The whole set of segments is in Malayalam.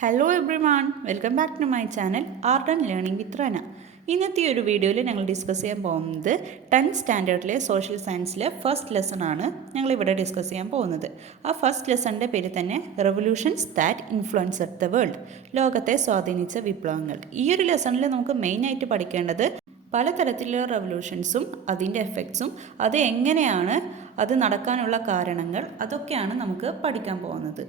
Hello everyone, welcome back to my channel art and learning with Rana. ഇന്നത്തെ ഒരു വീഡിയോയിൽ ഞങ്ങൾ ഡിസ്കസ് ചെയ്യാൻ പോകുന്നത് 10th സ്റ്റാൻഡേർഡിലെ സോഷ്യൽ സയൻസിലെ ഫസ്റ്റ് ലെസൺ ആണ് ഞങ്ങളിവിടെ ഡിസ്കസ് ചെയ്യാൻ പോകുന്നത്. ആ ഫസ്റ്റ് ലെസണിൻ്റെ പേര് തന്നെ റെവല്യൂഷൻസ് ദാറ്റ് ഇൻഫ്ലുവൻസഡ് ദ വേൾഡ്, ലോകത്തെ സ്വാധീനിച്ച വിപ്ലവങ്ങൾ. ഈ ഒരു ലെസണിൽ നമുക്ക് മെയിനായിട്ട് പഠിക്കേണ്ടത് പലതരത്തിലുള്ള റെവല്യൂഷൻസും അതിൻ്റെ എഫക്ട്സും അത് എങ്ങനെയാണ് അത് നടക്കാനുള്ള കാരണങ്ങൾ അതൊക്കെയാണ് നമുക്ക് പഠിക്കാൻ പോകുന്നത്.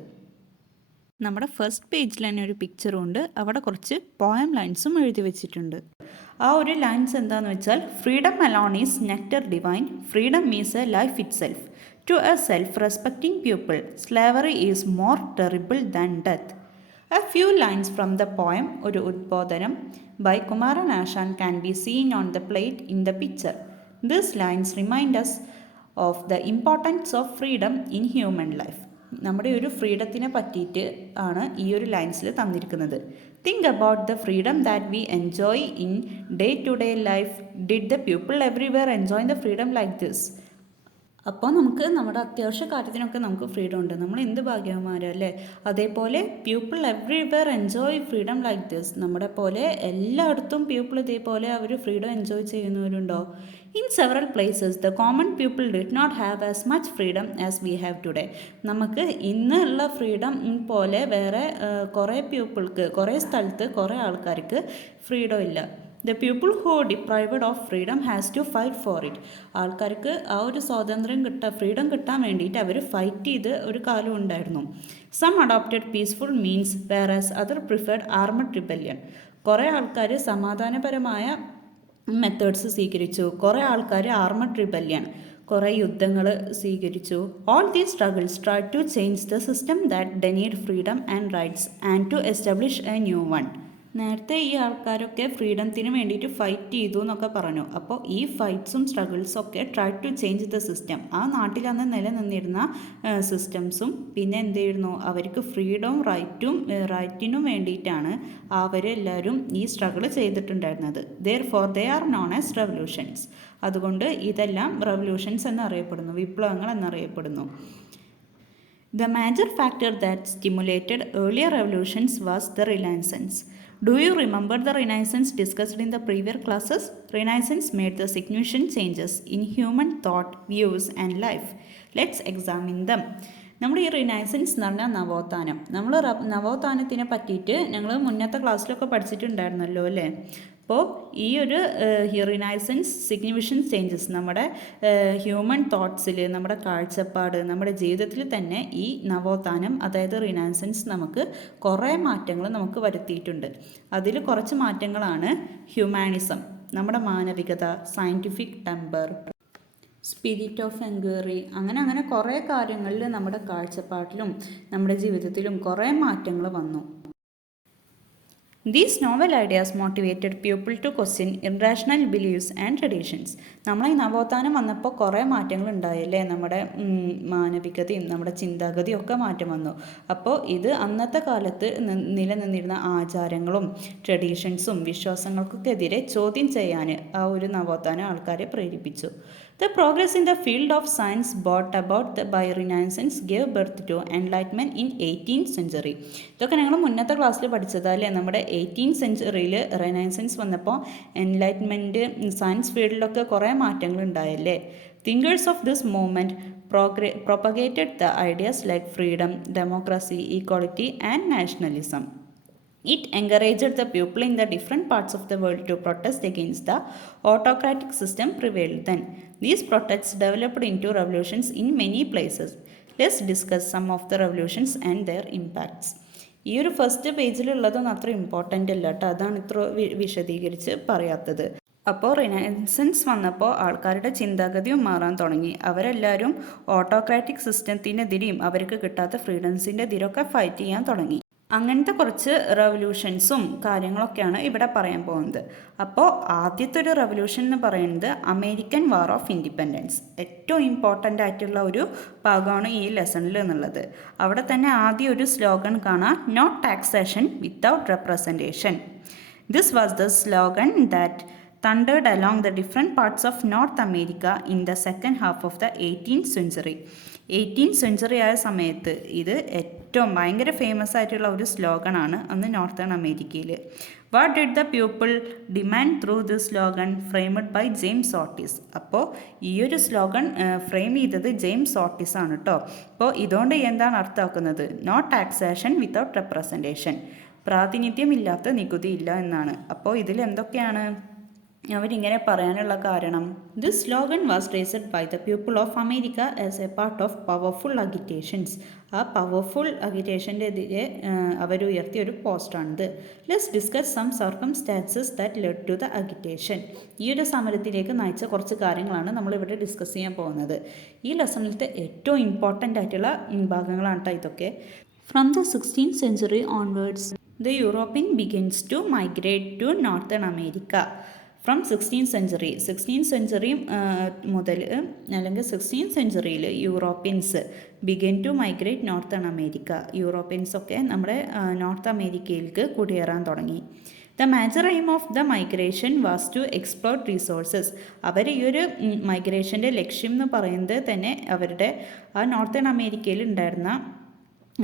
നമ്മുടെ ഫസ്റ്റ് പേജിൽ തന്നെ ഒരു പിക്ചറും ഉണ്ട്, അവിടെ കുറച്ച് പോയം ലൈൻസും എഴുതി വെച്ചിട്ടുണ്ട്. ആ ഒരു ലൈൻസ് എന്താണെന്ന് വെച്ചാൽ, freedom alone is nectar divine, freedom is a life itself, to a self respecting people slavery is more terrible than death. A few lines from the poem, ഒരു ഉദ്ബോധനം by Kumaran Asan can be seen on the plate in the picture. These lines remind us of the importance of freedom in human life. നമ്മുടെ ഒരു ഫ്രീഡത്തിനെ പറ്റിയിട്ട് ആണ് ഈ ഒരു ലൈൻസിൽ തന്നിരിക്കുന്നത്. Think about the freedom that we enjoy in day to day life. Did the people everywhere enjoy the freedom like this? അപ്പോൾ നമുക്ക് നമ്മുടെ അത്യാവശ്യ കാര്യത്തിനൊക്കെ നമുക്ക് ഫ്രീഡം ഉണ്ട്, നമ്മൾ എന്ത് ഭാഗ്യവന്മാരല്ലേ. അതേപോലെ people everywhere enjoy freedom like this, നമ്മുടെ പോലെ എല്ലായിടത്തും പീപ്പിൾ ഇതേപോലെ അവർ ഫ്രീഡം എൻജോയ് ചെയ്യുന്നവരുണ്ടോ? In several places the common people did not have as much freedom as we have today. നമുക്ക് ഇന്നുള്ള ഫ്രീഡം പോലെ വേറെ കുറേ സ്ഥലത്ത് കുറേ ആൾക്കാർക്ക് ഫ്രീഡം ഇല്ല. The people who deprived of freedom has to fight for it. ആൾക്കാർക്ക് ആ ഒരു സ്വാതന്ത്ര്യം ഫ്രീഡം കിട്ടാൻ വേണ്ടിയിട്ട് അവർ ഫൈറ്റ് ചെയ്ത് ഒരു കാലം ഉണ്ടായിരുന്നു. Some adopted peaceful means whereas other preferred armed rebellion. കുറേ ആൾക്കാർ സമാധാനപരമായ മെത്തേഡ്സ് സ്വീകരിച്ചു, കുറേ ആൾക്കാർ ആർമഡ് റിബല്യൺ, കുറേ യുദ്ധങ്ങൾ സ്വീകരിച്ചു. All these struggles try to change the system that denied freedom and rights and to establish a new one. നേരത്തെ ഈ ആൾക്കാരൊക്കെ ഫ്രീഡത്തിന് വേണ്ടിയിട്ട് ഫൈറ്റ് ചെയ്തു എന്നൊക്കെ പറഞ്ഞു. അപ്പോൾ ഈ ഫൈറ്റ്സും സ്ട്രഗിൾസൊക്കെ try to change the system, ആ നാട്ടിൽ അന്ന് നിലനിന്നിരുന്ന സിസ്റ്റംസും പിന്നെ എന്ത് ചെയ്യുന്നു, അവർക്ക് ഫ്രീഡവും റൈറ്റിനും വേണ്ടിയിട്ടാണ് അവരെല്ലാവരും ഈ സ്ട്രഗിൾ ചെയ്തിട്ടുണ്ടായിരുന്നത്. Therefore they are known as revolutions. അതുകൊണ്ട് ഇതെല്ലാം റെവല്യൂഷൻസ് എന്നറിയപ്പെടുന്നു, വിപ്ലവങ്ങൾ എന്നറിയപ്പെടുന്നു. The major factor that stimulated earlier revolutions was the Renaissance. Do you remember the Renaissance discussed in the previous classes? Renaissance made the significant changes in human thought, views and life. Let's examine them. നമ്മുടെ ഈ റിനൈസൻസ് എന്ന് പറഞ്ഞാൽ നവോത്ഥാനം. നമ്മൾ നവോത്ഥാനത്തിനെ പറ്റിയിട്ട് ഞങ്ങൾ മുന്നത്തെ ക്ലാസ്സിലൊക്കെ പഠിച്ചിട്ടുണ്ടായിരുന്നല്ലോ അല്ലേ. അപ്പോൾ ഈ ഒരു റിനൈസൻസ് സിഗ്നിഫിക്കൻറ്റ് ചേഞ്ചസ് നമ്മുടെ ഹ്യൂമൻ തോട്ട്സിൽ, നമ്മുടെ കാഴ്ചപ്പാട്, നമ്മുടെ ജീവിതത്തിൽ തന്നെ ഈ നവോത്ഥാനം അതായത് റിനൈസൻസ് നമുക്ക് കുറേ മാറ്റങ്ങൾ നമുക്ക് വരുത്തിയിട്ടുണ്ട്. അതിൽ കുറച്ച് മാറ്റങ്ങളാണ് ഹ്യൂമാനിസം, നമ്മുടെ മാനവികത, scientific temper, spirit of enquiry, അങ്ങനെ കുറേ കാര്യങ്ങളിൽ നമ്മുടെ കാഴ്ചപ്പാട്ടിലും നമ്മുടെ ജീവിതത്തിലും കുറേ മാറ്റങ്ങൾ വന്നു. These novel ideas motivated people to question irrational beliefs and traditions. നമ്മളെ ഈ നവോത്ഥാനം വന്നപ്പോൾ കുറേ മാറ്റങ്ങൾ ഉണ്ടായല്ലേ, നമ്മുടെ മാനവികതയും നമ്മുടെ ചിന്താഗതിയും ഒക്കെ മാറ്റം വന്നു. അപ്പോൾ ഇത് അന്നത്തെ കാലത്ത് നിലനിന്നിരുന്ന ആചാരങ്ങളും ട്രഡീഷൻസും വിശ്വാസങ്ങൾക്കൊക്കെതിരെ ചോദ്യം ചെയ്യാൻ ആ ഒരു നവോത്ഥാനം ആൾക്കാരെ പ്രേരിപ്പിച്ചു. The progress in the field of science brought about by Renaissance gave birth to Enlightenment in 18th century. ഇതൊക്കെ ഞങ്ങൾ മുന്നത്തെ ക്ലാസ്സിൽ പഠിച്ചതല്ലേ. നമ്മുടെ 18th സെഞ്ച്വറിയിൽ റിനൈസൻസ് വന്നപ്പോൾ എൻലൈറ്റ്മെൻറ്റ് സയൻസ് ഫീൽഡിലൊക്കെ കുറേ മാറ്റങ്ങൾ ഉണ്ടായല്ലേ. Thinkers of this movement propagated the ideas like freedom, democracy, equality and nationalism. It encouraged the people in the different parts of the world to protest against the autocratic system prevailed then. These protests developed into revolutions in many places. Let's discuss some of the revolutions and their impacts. ഈ ഒരു ഫസ്റ്റ് പേജിലുള്ളതൊന്നും അത്ര ഇമ്പോർട്ടൻ്റ് അല്ല കേട്ടോ, അതാണ് ഇത്ര വിശദീകരിച്ച് പറയാത്തത്. അപ്പോൾ റിനൈസൻസ് വന്നപ്പോൾ ആൾക്കാരുടെ ചിന്താഗതിയും മാറാൻ തുടങ്ങി. അവരെല്ലാവരും ഓട്ടോക്രാറ്റിക് സിസ്റ്റത്തിനെതിരെയും അവർക്ക് കിട്ടാത്ത ഫ്രീഡംസിൻ്റെ എതിരൊക്കെ ഫൈറ്റ് ചെയ്യാൻ തുടങ്ങി. അങ്ങനത്തെ കുറച്ച് റെവല്യൂഷൻസും കാര്യങ്ങളൊക്കെയാണ് ഇവിടെ പറയാൻ പോകുന്നത്. അപ്പോൾ ആദ്യത്തെ ഒരു റെവല്യൂഷൻ എന്ന് പറയുന്നത് അമേരിക്കൻ വാർ ഓഫ് ഇൻഡിപെൻഡൻസ്. ഏറ്റവും ഇമ്പോർട്ടൻ്റ് ആയിട്ടുള്ള ഒരു ഭാഗമാണ് ഈ ലെസണിൽ എന്നുള്ളത്. അവിടെ തന്നെ ആദ്യം ഒരു സ്ലോഗൻ കാണാം, no taxation without representation. This was the slogan that thundered along the different parts of North America in the second half of the 18th century. 18th century ആയ സമയത്ത് ഇത് ഏറ്റവും ഭയങ്കര ഫേമസ് ആയിട്ടുള്ള ഒരു സ്ലോഗനാണ് അന്ന് നോർത്തേൺ അമേരിക്കയിൽ. What did the people demand through this slogan framed by James Otis. അപ്പോൾ ഈ ഒരു സ്ലോഗൻ ഫ്രെയിം ചെയ്തത് ജെയിംസ് ഓട്ടിസ് ആണ് കേട്ടോ. അപ്പോൾ ഇതുകൊണ്ട് എന്താണ് അർത്ഥമാക്കുന്നത്? നോ ടാക്സേഷൻ വിത്തൗട്ട് റെപ്രസെൻറ്റേഷൻ, പ്രാതിനിധ്യമില്ലാത്ത നികുതി ഇല്ല എന്നാണ്. അപ്പോൾ ഇതിൽ എന്തൊക്കെയാണ് അവരിങ്ങനെ പറയാനുള്ള കാരണം? This slogan was raised by the people of America as a part of powerful agitations. ആ പവർഫുൾ അഗിറ്റേഷൻ്റെ എതിരെ അവരുയർത്തിയ ഒരു പോസ്റ്റാണിത്. Let's discuss some circumstances that led to the agitation. ഈ ഒരു സമരത്തിലേക്ക് നയിച്ച കുറച്ച് കാര്യങ്ങളാണ് നമ്മളിവിടെ ഡിസ്കസ് ചെയ്യാൻ പോകുന്നത്. ഈ ലെസണിലത്തെ ഏറ്റവും ഇമ്പോർട്ടൻ്റ് ആയിട്ടുള്ള ഭാഗങ്ങളാണ് കേട്ടോ ഇതൊക്കെ. From the 16th century onwards, the European begins to migrate to Northern America. From 16th century മുതൽ അല്ലെങ്കിൽ 16th centuryയിൽ Europeans begin to migrate northern America. യൂറോപ്യൻസൊക്കെ നമ്മുടെ നോർത്ത് അമേരിക്കയിലേക്ക് കുടിയേറാൻ തുടങ്ങി. The major aim of the migration was to exploit resources. അവർ ഈ ഒരു മൈഗ്രേഷൻ്റെ ലക്ഷ്യം എന്ന് പറയുന്നത് തന്നെ അവരുടെ ആ നോർത്തേൺ അമേരിക്കയിൽ ഉണ്ടായിരുന്ന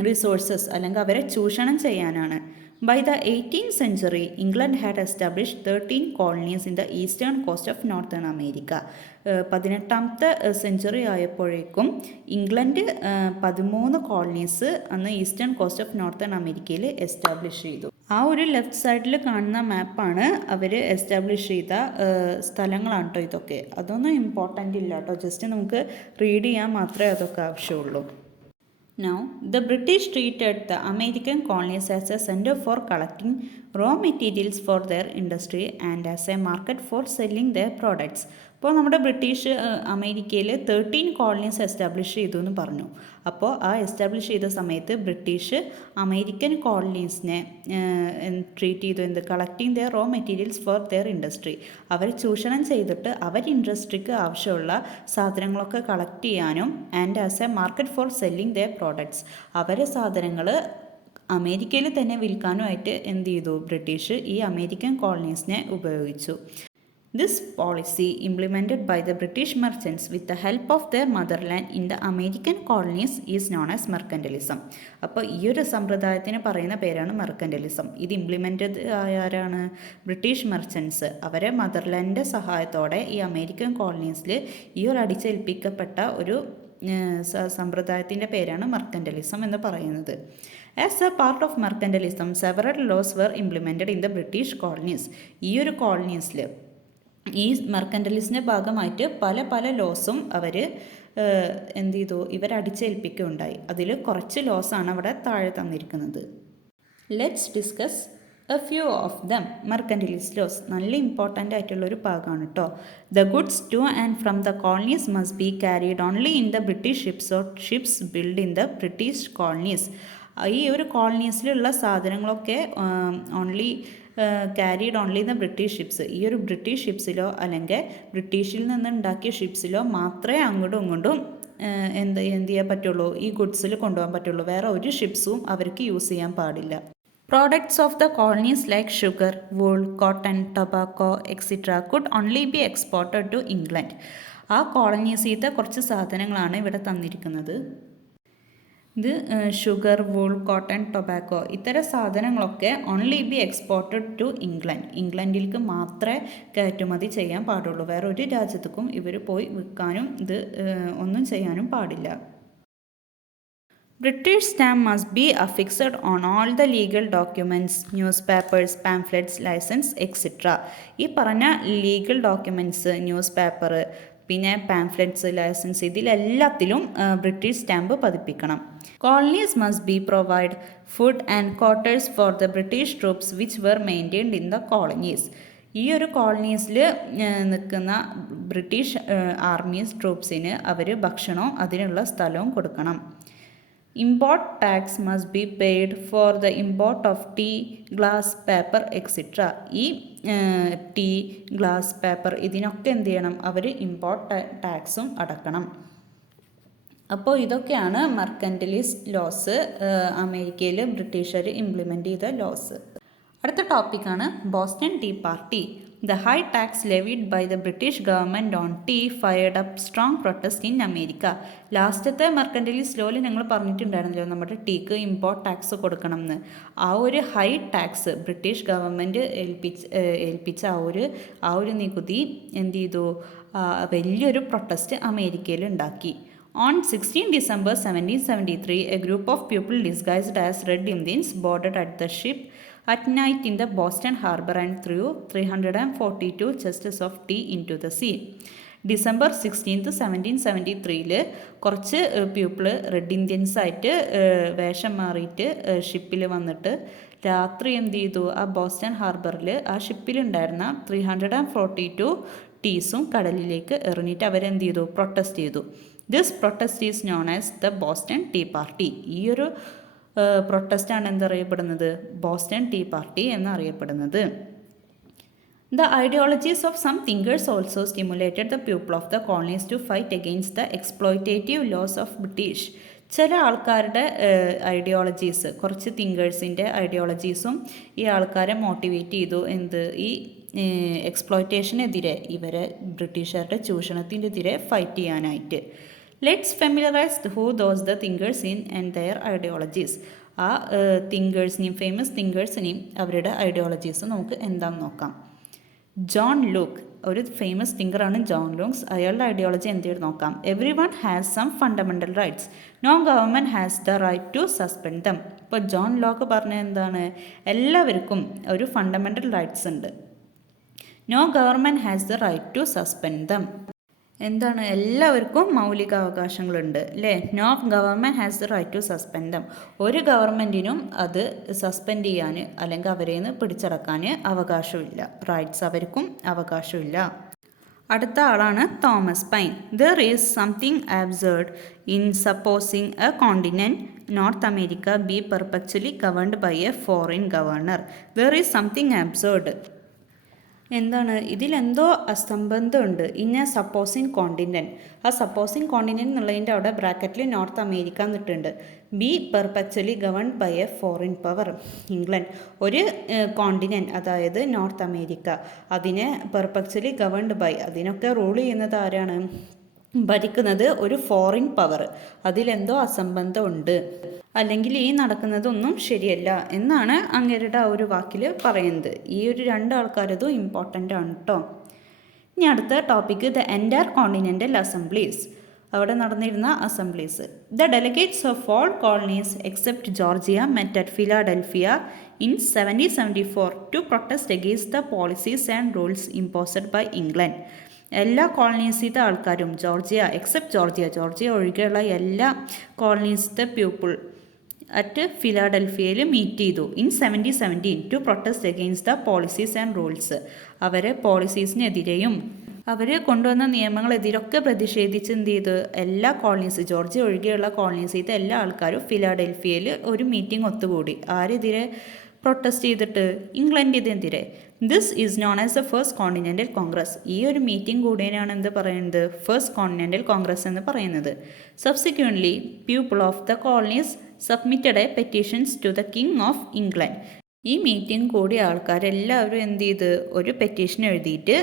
റിസോഴ്സസ് അല്ലെങ്കിൽ അവരെ ചൂഷണം ചെയ്യാനാണ്. By the 18th century, England had established 13 colonies in the eastern coast of Northern America. 18th century ആയപ്പോഴേക്കും ഇംഗ്ലണ്ട് 13 കോളനീസ് അന്ന് ഈസ്റ്റേൺ കോസ്റ്റ് ഓഫ് നോർത്തേൺ അമേരിക്കയിൽ എസ്റ്റാബ്ലിഷ് ചെയ്തു. ആ ഒരു ലെഫ്റ്റ് സൈഡിൽ കാണുന്ന മാപ്പാണ് അവർ എസ്റ്റാബ്ലിഷ് ചെയ്ത സ്ഥലങ്ങളാണ് കേട്ടോ ഇതൊക്കെ. അതൊന്നും ഇമ്പോർട്ടൻ്റ് ഇല്ല കേട്ടോ, ജസ്റ്റ് നമുക്ക് റീഡ് ചെയ്യാൻ മാത്രമേ അതൊക്കെ ആവശ്യമുള്ളൂ. Now, the British treated the American colonies as a center for collecting raw materials for their industry and as a market for selling their products. അപ്പോൾ നമ്മുടെ ബ്രിട്ടീഷ് അമേരിക്കയിൽ 13 കോളനീസ് എസ്റ്റാബ്ലിഷ് ചെയ്തു എന്ന് പറഞ്ഞു. അപ്പോൾ ആ എസ്റ്റാബ്ലിഷ് ചെയ്ത സമയത്ത് ബ്രിട്ടീഷ് അമേരിക്കൻ കോളനീസിനെ ട്രീറ്റ് ചെയ്തു എന്ത്? Collecting their raw materials for their industry. അവർ ചൂഷണം ചെയ്തിട്ട് അവർ ഇൻഡസ്ട്രിക്ക് ആവശ്യമുള്ള സാധനങ്ങളൊക്കെ കളക്ട് ചെയ്യാനും and as a market for selling their products, അവരെ സാധനങ്ങൾ അമേരിക്കയിൽ തന്നെ വിൽക്കാനുമായിട്ട് എന്ത് ചെയ്തു? ബ്രിട്ടീഷ് ഈ അമേരിക്കൻ കോളനീസിനെ ഉപയോഗിച്ചു. This policy, implemented by the British merchants with the help of their motherland in the American colonies, is known as mercantilism. അപ്പോൾ ഈ ഒരു സമ്പ്രദായത്തിന് പറയുന്ന പേരാണ് മെർക്കൻറ്റലിസം. ഇത് ഇംപ്ലിമെൻറ്റഡ് ആരാണ്? British merchants. അവരെ മദർലാൻഡിൻ്റെ സഹായത്തോടെ ഈ അമേരിക്കൻ കോളനീസിൽ ഈ ഒരു അടിച്ചേൽപ്പിക്കപ്പെട്ട ഒരു സമ്പ്രദായത്തിൻ്റെ പേരാണ് മെർക്കൻറ്റലിസം എന്ന് പറയുന്നത്. As a part of mercantilism, several laws were implemented in the British colonies. ഈ ഒരു കോളനീസിൽ ഈ മെർക്കൻറ്റലിസ്റ്റിൻ്റെ ഭാഗമായിട്ട് പല ലോസും അവർ എന്ത് ചെയ്തു? ഇവരടിച്ചേൽപ്പിക്കുകയുണ്ടായി. അതിൽ കുറച്ച് ലോസാണ് അവിടെ താഴെ തന്നിരിക്കുന്നത്. Let's discuss a few of them. Mercantilist laws നല്ല ഇമ്പോർട്ടൻ്റ് ആയിട്ടുള്ളൊരു ഭാഗമാണ് കേട്ടോ. The goods to and from the colonies must be carried only in the British ships or ships build in the British colonies. ഈ ഒരു കോളനീസിലുള്ള സാധനങ്ങളൊക്കെ carried only the British ships. ഈ ഒരു ബ്രിട്ടീഷ് ഷിപ്സിലോ അല്ലെങ്കിൽ ബ്രിട്ടീഷിൽ നിന്ന് ഉണ്ടാക്കിയ ഷിപ്സിലോ മാത്രമേ അങ്ങോട്ടും ഇങ്ങോട്ടും എന്ത് ചെയ്യാൻ പറ്റുള്ളൂ? ഈ ഗുഡ്സിൽ കൊണ്ടുപോകാൻ പറ്റുള്ളൂ. വേറെ ഒരു ഷിപ്സും അവർക്ക് യൂസ് ചെയ്യാൻ പാടില്ല. Products of the colonies like sugar, wool, cotton, tobacco etcetera could only be exported to England. ആ കോളനീസിലത്തെ കുറച്ച് സാധനങ്ങളാണ് ഇവിടെ തന്നിരിക്കുന്നത്. ഇത് ഷുഗർ, വൂൾ, കോട്ടൺ, ടൊബാക്കോ ഇത്തരം സാധനങ്ങളൊക്കെ only be exported to England. ഇംഗ്ലണ്ടിലേക്ക് മാത്രമേ കയറ്റുമതി ചെയ്യാൻ പാടുള്ളൂ. വേറെ ഒരു രാജ്യത്തേക്കും ഇവർ പോയി വിൽക്കാനും ഇത് ഒന്നും ചെയ്യാനും പാടില്ല. British stamp must be affixed on all the legal documents, newspapers, pamphlets, license, etc. ഈ പറഞ്ഞ ലീഗൽ ഡോക്യുമെൻറ്റ്സ്, ന്യൂസ് പേപ്പർ, പിന്നെ പാംഫ്ലെറ്റ്സ്, ലൈസൻസ് ഇതിലെല്ലാത്തിലും ബ്രിട്ടീഷ് സ്റ്റാമ്പ് പതിപ്പിക്കണം. Colonies must be provide food and quarters for the British troops which were maintained in the colonies. ഈ ഒരു കോളനീസിൽ നിൽക്കുന്ന ബ്രിട്ടീഷ് ആർമീസ് ട്രൂപ്സിന് അവർ ഭക്ഷണവും അതിനുള്ള സ്ഥലവും കൊടുക്കണം. Import tax must be paid for the import of tea, glass, paper etcetera. ഈ ടീ, ഗ്ലാസ്, പേപ്പർ ഇതിനൊക്കെ എന്ത് ചെയ്യണം? അവർ ഇമ്പോർട്ട് ടാക്സും അടക്കണം. അപ്പോൾ ഇതൊക്കെയാണ് മെർക്കൻറ്റലിസ്റ്റ് ലോസ്, അമേരിക്കയിൽ ബ്രിട്ടീഷുകാർ ഇംപ്ലിമെൻ്റ് ചെയ്ത ലോസ്. അടുത്ത ടോപ്പിക്കാണ് Boston tea party. The high tax levied by the British government on tea fired up strong protest in America. ലാസ്റ്റത്തെ മെർക്കൻറ്റൈലിസ്റ്റ് ലോയിൽ ഞങ്ങൾ പറഞ്ഞിട്ടുണ്ടായിരുന്നല്ലോ നമ്മുടെ ടീക്ക് ഇമ്പോർട്ട് ടാക്സ് കൊടുക്കണം എന്ന്. ആ ഒരു ഹൈ ടാക്സ് ബ്രിട്ടീഷ് ഗവൺമെൻറ് ഏൽപ്പിച്ച ആ ഒരു നികുതി എന്ത് ചെയ്തു, വലിയൊരു പ്രൊട്ടസ്റ്റ് അമേരിക്കയിൽ ഉണ്ടാക്കി. On 16 December 1773, a group of people disguised as Red Indians boarded at the ship at night in the Boston harbor and threw 342 chests of tea into the sea. December 16 1773 കുറച്ച് പീപ്പിൾ റെഡ് ഇന്ത്യൻസ് ആയിട്ട് വേഷം മാറിയിട്ട് ഷിപ്പിൽ വന്നിട്ട് രാത്രി എന്ത് ചെയ്തു, ആ ബോസ്റ്റൺ ഹാർബറിൽ ആ ഷിപ്പിലുണ്ടായിരുന്ന 342 ടീസും കടലിലേക്ക് എറിഞ്ഞിട്ട് അവരെന്ത് ചെയ്തു, പ്രൊട്ടസ്റ്റ് ചെയ്തു. This protest is known as the Boston tea party. ഈ ഒരു പ്രൊട്ടസ്റ്റാണ് എന്തറിയപ്പെടുന്നത്, ബോസ്റ്റൺ ടീ പാർട്ടി എന്നറിയപ്പെടുന്നത്. The ideologies of some thinkers also stimulated the people of the colonies to fight against the exploitative laws of British. ചില ആൾക്കാരുടെ ഐഡിയോളജീസ്, കുറച്ച് തിങ്കേഴ്സിൻ്റെ ഐഡിയോളജീസും ഈ ആൾക്കാരെ മോട്ടിവേറ്റ് ചെയ്തു ഈ എക്സ്പ്ലോയിറ്റേഷനെതിരെ, ഇവരെ ബ്രിട്ടീഷുകാരുടെ ചൂഷണത്തിൻ്റെ എതിരെ ഫൈറ്റ് ചെയ്യാനായിട്ട്. Let's familiarise who those the thinkers in and their ideologies. ആ തിങ്കേഴ്സിനെയും ഫേമസ് തിങ്കേഴ്സിനെയും അവരുടെ ഐഡിയോളജീസ് നമുക്ക് എന്താണെന്ന് നോക്കാം. ജോൺ ലൂക്ക്, ഒരു ഫേമസ് തിങ്കറാണ് ജോൺ ലൂക്സ്. അയാളുടെ ഐഡിയോളജി എന്തെങ്കിലും നോക്കാം. Every one has some fundamental rights, no government has the right to suspend them. ഇപ്പോൾ ജോൺ ലോക്ക് പറഞ്ഞ എന്താണ്, എല്ലാവർക്കും ഒരു ഫണ്ടമെൻ്റൽ റൈറ്റ്സ് ഉണ്ട്. No government has the right to suspend them. എന്താണ്, എല്ലാവർക്കും മൗലികാവകാശങ്ങളുണ്ട് അല്ലേ. No government has the right to suspend them. ഒരു ഗവൺമെൻറ്റിനും അത് സസ്പെൻഡ് ചെയ്യാൻ അല്ലെങ്കിൽ അവരെ നിന്ന് പിടിച്ചടക്കാൻ അവകാശമില്ല. റൈറ്റ്സ് അവർക്കും അവകാശമില്ല. അടുത്ത ആളാണ് Thomas Paine. There is something absurd in supposing a continent North America be perpetually governed by a foreign governor. There is something absurd. എന്താണ്, ഇതിലെന്തോ അസംബന്ധമുണ്ട്. ഇൻ എ സപ്പോസിങ് കോണ്ടിനെൻറ്റ്, ആ സപ്പോസിങ് കോണ്ടിനെൻറ്റ് എന്നുള്ളതിൻ്റെ അവിടെ ബ്രാക്കറ്റിൽ നോർത്ത് അമേരിക്ക എന്നിട്ടുണ്ട്. Be perpetually governed by a foreign power, England. ഒരു കോണ്ടിനെൻറ്റ്, അതായത് നോർത്ത് അമേരിക്ക, അതിനെ പെർപെച്വലി ഗവേൺഡ് ബൈ, അതിനൊക്കെ റൂൾ ചെയ്യുന്നത് ആരാണ്, ഭരിക്കുന്നത് ഒരു ഫോറിൻ പവർ. അതിലെന്തോ അസംബന്ധമുണ്ട്, അല്ലെങ്കിൽ ഈ നടക്കുന്നതൊന്നും ശരിയല്ല എന്നാണ് അങ്ങേരുടെ ആ ഒരു വാക്കിൽ പറയുന്നത്. ഈ ഒരു രണ്ടാൾക്കാരതും ഇമ്പോർട്ടൻ്റ് ആണ് കേട്ടോ. ഇനി അടുത്ത topic the entire continental assemblies. അവിടെ നടന്നിരുന്ന assemblies. The delegates of all colonies except Georgia met at Philadelphia in 1774 to protest against the policies and rules imposed by England. എല്ലാ കോളനീസിത്തെ ആൾക്കാരും, ജോർജിയ ഒഴികെയുള്ള എല്ലാ കോളനീസിത്തെ പീപ്പിൾ അറ്റ് ഫിലാഡൽഫിയയിൽ മീറ്റ് ചെയ്തു in 1717 to protest against the policies and rules. അവരെ പോളിസീസിനെതിരെയും അവർ കൊണ്ടുവന്ന നിയമങ്ങളെതിരൊക്കെ പ്രതിഷേധിച്ച് എന്ത് ചെയ്തു, എല്ലാ കോളനീസ്, ജോർജിയ ഒഴികെയുള്ള കോളനീസിത്തെ എല്ലാ ആൾക്കാരും ഫിലാഡൽഫിയയിൽ ഒരു മീറ്റിംഗ് ഒത്തുകൂടി. ആരെതിരെ പ്രൊട്ടസ്റ്റ് ചെയ്തിട്ട്, ഇംഗ്ലണ്ടിനെതിരെ. This is known as the first continental congress. ഈ ഒരു മീറ്റിംഗ് കൂടിയാണ് എന്ത് പറയുന്നത്, ഫസ്റ്റ് കോണ്ടിനെൻ്റൽ കോൺഗ്രസ് എന്ന് പറയുന്നത്. Subsequently people of the colonies submitted a petitions to the king of England. ഈ മീറ്റിംഗ് കൂടിയ ആൾക്കാരെല്ലാവരും എന്ത് ചെയ്ത്, ഒരു പെറ്റീഷൻ എഴുതിയിട്ട്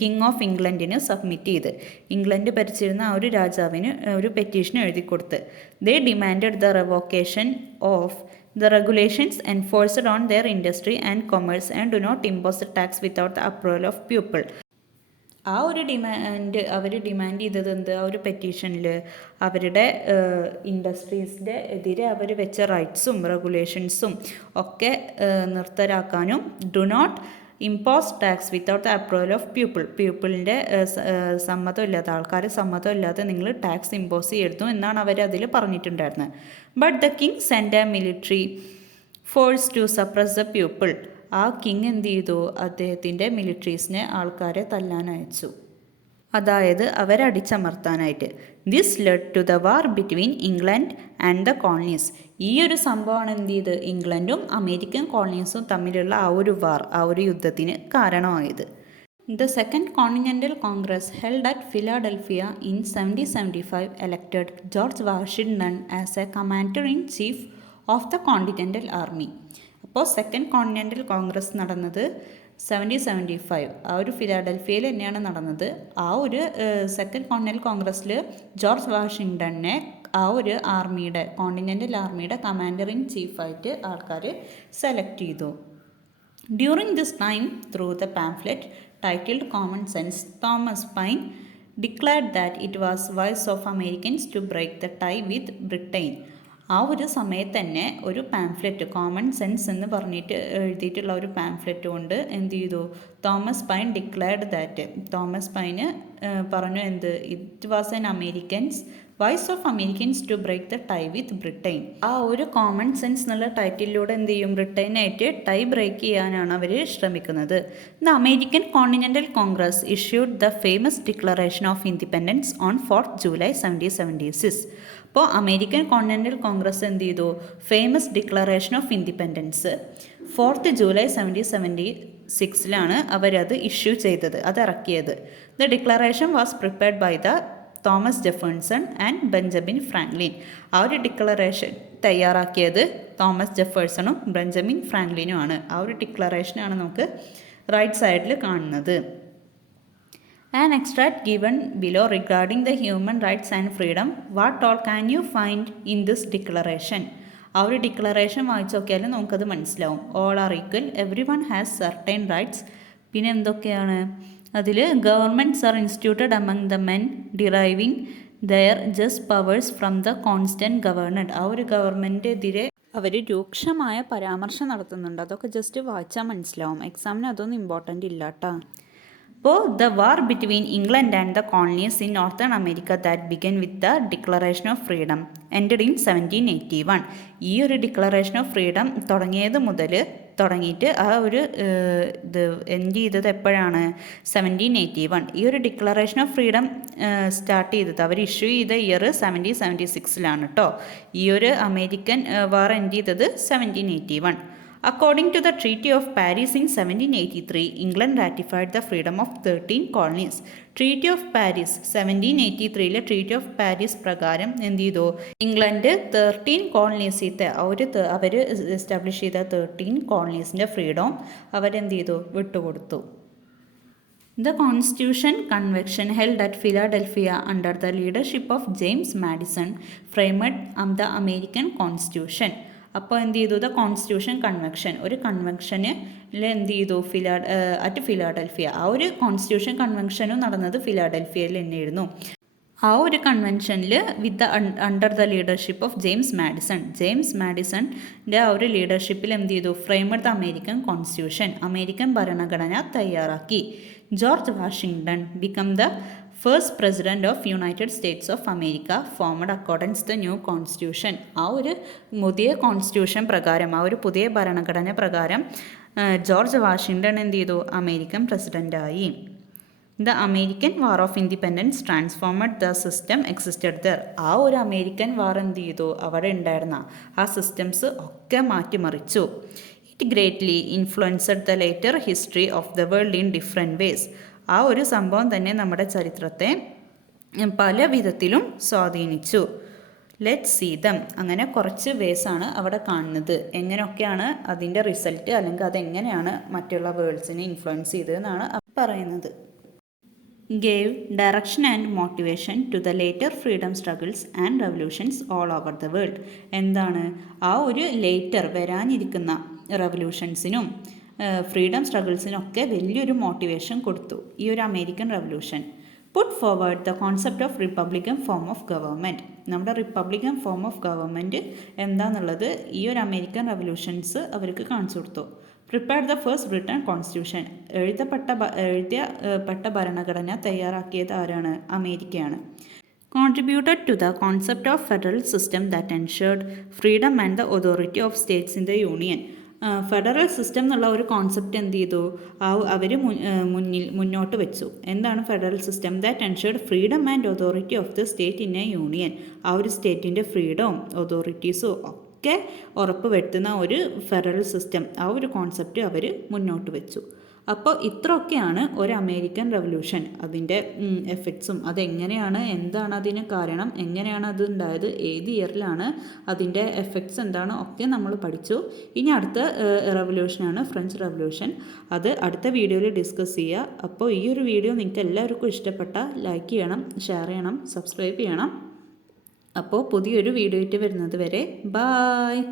കിങ് ഓഫ് ഇംഗ്ലണ്ടിന് സബ്മിറ്റ് ചെയ്ത്, ഇംഗ്ലണ്ട് ഭരിച്ചിരുന്ന ആ ഒരു രാജാവിന് ഒരു പെറ്റീഷൻ എഴുതി കൊടുത്ത്. They demanded the revocation of the regulations enforced on their industry and commerce and do not impose the tax without the approval of people. ആ ഒരു അവർ ഡിമാൻഡ് ചെയ്തത് എന്ത്, ആ ഒരു പെറ്റീഷനിൽ അവരുടെ ഇൻഡസ്ട്രീസിൻ്റെ എതിരെ അവർ വെച്ച റൈറ്റ്സും റെഗുലേഷൻസും ഒക്കെ നിർത്തലാക്കാനും do not impose tax without the approval of പീപ്പിളിൻ്റെ സമ്മതമില്ലാത്ത, ആൾക്കാരെ സമ്മതമില്ലാതെ നിങ്ങൾ ടാക്സ് ഇമ്പോസ് ചെയ്യരുന്നു എന്നാണ് അവർ അതിൽ പറഞ്ഞിട്ടുണ്ടായിരുന്നത്. But the king send a military force to suppress the people. ആ കിങ് എന്ത് ചെയ്തു, അദ്ദേഹത്തിൻ്റെ മിലിറ്ററീസിനെ ആൾക്കാരെ തല്ലാൻ അയച്ചു, അതായത് അവരെ അടിച്ചമർത്താനായിട്ട്. This led to the war between England and the colonies. ഈ ഒരു സംഭവമാണ് എന്ത് ചെയ്ത്, ഇംഗ്ലണ്ടും അമേരിക്കൻ കോളനീസും തമ്മിലുള്ള ആ ഒരു വാർ, ആ ഒരു യുദ്ധത്തിന് കാരണമായത്. The Second Continental Congress held at Philadelphia in 1775 elected George Washington as a commander-in-chief of the Continental Army. അപ്പോൾ സെക്കൻഡ് കോണ്ടിനെൻ്റൽ കോൺഗ്രസ് നടന്നത് 1775 ആ ഒരു ഫിലാഡൽഫിയയിൽ തന്നെയാണ് നടന്നത്. ആ ഒരു സെക്കൻഡ് കോണ്ടിനെൻ്റൽ കോൺഗ്രസ്സിൽ ജോർജ് വാഷിങ്ടണിനെ ആ ഒരു ആർമിയുടെ കോണ്ടിനെൻ്റൽ ആർമിയുടെ കമാൻഡർ ഇൻ ചീഫായിട്ട് ആൾക്കാർ സെലക്ട് ചെയ്തു. During this time, through the pamphlet titled Common Sense, Thomas Paine declared that it was wise of Americans to break the tie with Britain. ആ ഒരു സമയത്ത് തന്നെ ഒരു പാംഫ്ലെറ്റ് കോമൺ സെൻസ് എന്ന് പറഞ്ഞിട്ട് എഴുതിയിട്ടുള്ള ഒരു പാംഫ്ലെറ്റ് കൊണ്ട് എന്ത് ചെയ്തു, Thomas Paine declared that, Thomas പൈന് പറഞ്ഞു എന്ത്, it was an Americans wise of Americans to break the tie with Britain. ആ ഒരു കോമൺ സെൻസ് എന്നുള്ള ടൈറ്റിലൂടെ എന്ത് ചെയ്യും, ബ്രിട്ടനായിട്ട് ടൈ ബ്രേക്ക് ചെയ്യാനാണ് അവർ ശ്രമിക്കുന്നത്. The American continental congress issued the famous declaration of independence on 4th July 1776. അപ്പോൾ അമേരിക്കൻ കോണ്ടിനെൻ്റൽ കോൺഗ്രസ് എന്ത് ചെയ്തു, famous declaration of independence 4th July 1776 അവരത് ഇഷ്യൂ ചെയ്തത്, അത് ഇറക്കിയത്. The declaration was prepared by the Thomas Jefferson and Benjamin Franklin. ആ ഒരു ഡിക്ലറേഷൻ തയ്യാറാക്കിയത് തോമസ് ജെഫേഴ്സണും ബെഞ്ചമിൻ ഫ്രാങ്ക്ലിനുമാണ്. ആ ഒരു ഡിക്ലറേഷനാണ് നമുക്ക് റൈറ്റ് സൈഡിൽ കാണുന്നത്. An extract given below regarding the human rights and freedom. What all can you find in this declaration? ആ ഒരു ഡിക്ലറേഷൻ വായിച്ചു നോക്കിയാൽ നമുക്കത് മനസ്സിലാവും. All are equal, every one has certain rights. പിന്നെ എന്തൊക്കെയാണ് അതിൽ, governments are instituted among the men deriving their just powers from the constant governed. ആ ഒരു ഗവൺമെൻറ്റിനെതിരെ അവർ രൂക്ഷമായ പരാമർശം നടത്തുന്നുണ്ട്. അതൊക്കെ ജസ്റ്റ് വായിച്ചാൽ മനസ്സിലാവും. എക്സാമിന് അതൊന്നും ഇമ്പോർട്ടൻ്റ് ഇല്ല കേട്ടോ. അപ്പോൾ the war between England and the colonies in northern America that began with the declaration of freedom ended in 1781. ഈ ഒരു ഡിക്ലറേഷൻ ഓഫ് ഫ്രീഡം തുടങ്ങിയിട്ട് ആ ഒരു ഇത് എൻഡ് ചെയ്തത് എപ്പോഴാണ്, 1781. ഈ ഒരു ഡിക്ലറേഷൻ ഓഫ് ഫ്രീഡം സ്റ്റാർട്ട് ചെയ്തത്, അവർ ഇഷ്യൂ ചെയ്ത ഇയർ 1776 കേട്ടോ. ഈ ഒരു അമേരിക്കൻ വാർ എൻഡ് ചെയ്തത് 1781. According to the Treaty of Paris in 1783, England ratified the freedom of 13 colonies. Treaty of Paris 1783 treaty of Paris പ്രകാരം എന്ത് ചെയ്തു, ഇംഗ്ലണ്ട് 13 കോളനീസിത്തെ അവർ എസ്റ്റാബ്ലിഷ് ചെയ്ത 13 കോളനീസിൻ്റെ ഫ്രീഡം അവരെന്ത് ചെയ്തു, വിട്ടുകൊടുത്തു. The Constitution Convention held at Philadelphia under the leadership of James Madison framed the American Constitution. അപ്പോൾ എന്ത് ചെയ്തു, ദ കോൺസ്റ്റിറ്റ്യൂഷൻ കൺവെൻഷൻ, ഒരു കൺവെൻഷനിൽ എന്ത് ചെയ്തു, അറ്റ് ഫിലാഡൽഫിയ. ആ ഒരു കോൺസ്റ്റിറ്റ്യൂഷൻ കൺവെൻഷനും നടന്നത് ഫിലാഡൽഫിയയിൽ തന്നെയായിരുന്നു. ആ ഒരു കൺവെൻഷനിൽ with under the leadership of James മാഡിസണിൻ്റെ ആ ഒരു ലീഡർഷിപ്പിൽ എന്ത് ചെയ്തു, framed the American constitution, American ഭരണഘടന തയ്യാറാക്കി. George Washington become the first president of United States of America formed accordance the new constitution. ആ ഒരു പുതിയ കോൺസ്റ്റിറ്റ്യൂഷൻ പ്രകാരം, ആ ഒരു പുതിയ ഭരണഘടന പ്രകാരം ജോർജ് വാഷിങ്ടൺ എന്ത് ചെയ്തു, അമേരിക്കൻ പ്രസിഡൻ്റായി. The American war of independence transformed the system existed there. ആ ഒരു അമേരിക്കൻ വാർ എന്ത് ചെയ്തു, അവിടെ ഉണ്ടായിരുന്ന ആ സിസ്റ്റംസ് ഒക്കെ മാറ്റിമറിച്ചു. It greatly influenced the later history of the world in different ways. ആ ഒരു സംഭവം തന്നെ നമ്മുടെ ചരിത്രത്തെ പല വിധത്തിലും സ്വാധീനിച്ചു. Let see them. അങ്ങനെ കുറച്ച് വേസാണ് അവിടെ കാണുന്നത്. എങ്ങനെയൊക്കെയാണ് അതിൻ്റെ റിസൾട്ട്, അല്ലെങ്കിൽ അതെങ്ങനെയാണ് മറ്റുള്ള വേൾഡ്സിനെ ഇൻഫ്ലുവൻസ് ചെയ്തതെന്നാണ് പറയുന്നത്. Gave direction and motivation to the later freedom struggles and revolutions all over the world. എന്താണ് ആ ഒരു ലേറ്റർ വരാനിരിക്കുന്ന റെവല്യൂഷൻസിനും ഫ്രീഡം സ്ട്രഗിൾസിനൊക്കെ വലിയൊരു മോട്ടിവേഷൻ കൊടുത്തു ഈ ഒരു American revolution. Put forward the concept of republican form of government. നമ്മുടെ റിപ്പബ്ലിക്കൻ ഫോം ഓഫ് ഗവൺമെൻറ് എന്താണെന്നുള്ളത് ഈ ഒരു അമേരിക്കൻ റെവല്യൂഷൻസ് അവർക്ക് കാണിച്ചു കൊടുത്തു. Prepared the first written constitution. എഴുതപ്പെട്ട ഭരണഘടന തയ്യാറാക്കിയത് ആരാണ്, അമേരിക്കയാണ്. Contributed to the concept of federal system that ensured freedom and the authority of states in the union. Federal system എന്നുള്ള ഒരു കോൺസെപ്റ്റ് എന്ത് ചെയ്തു, അവർ മുന്നോട്ട് വെച്ചു. എന്താണ് federal system? That ensured freedom and authority of the state in A union. ആ ഒരു സ്റ്റേറ്റിൻ്റെ ഫ്രീഡവും അതോറിറ്റീസും ഒക്കെ ഉറപ്പ് വരുത്തുന്ന ഒരു ഫെഡറൽ സിസ്റ്റം, ആ ഒരു കോൺസെപ്റ്റ് അവർ മുന്നോട്ട് വെച്ചു. അപ്പോൾ ഇത്രയൊക്കെയാണ് ഒരു അമേരിക്കൻ റവല്യൂഷൻ, അതിൻ്റെ എഫക്ട്സും അതെങ്ങനെയാണ്, എന്താണ് അതിന് കാരണം, എങ്ങനെയാണ് അത് ഉണ്ടായത്, ഏത് ഇയറിലാണ്, അതിൻ്റെ എഫക്ട്സ് എന്താണ് ഒക്കെ നമ്മൾ പഠിച്ചു. ഇനി അടുത്ത റവല്യൂഷനാണ് ഫ്രഞ്ച് റവല്യൂഷൻ. അത് അടുത്ത വീഡിയോയിൽ ഡിസ്കസ് ചെയ്യുക. അപ്പോൾ ഈ ഒരു വീഡിയോ നിങ്ങൾക്ക് എല്ലാവർക്കും ഇഷ്ടപ്പെട്ടാൽ ലൈക്ക് ചെയ്യണം, ഷെയർ ചെയ്യണം, സബ്സ്ക്രൈബ് ചെയ്യണം. അപ്പോൾ പുതിയൊരു വീഡിയോ ആയിട്ട് വരുന്നത് വരെ ബായ്.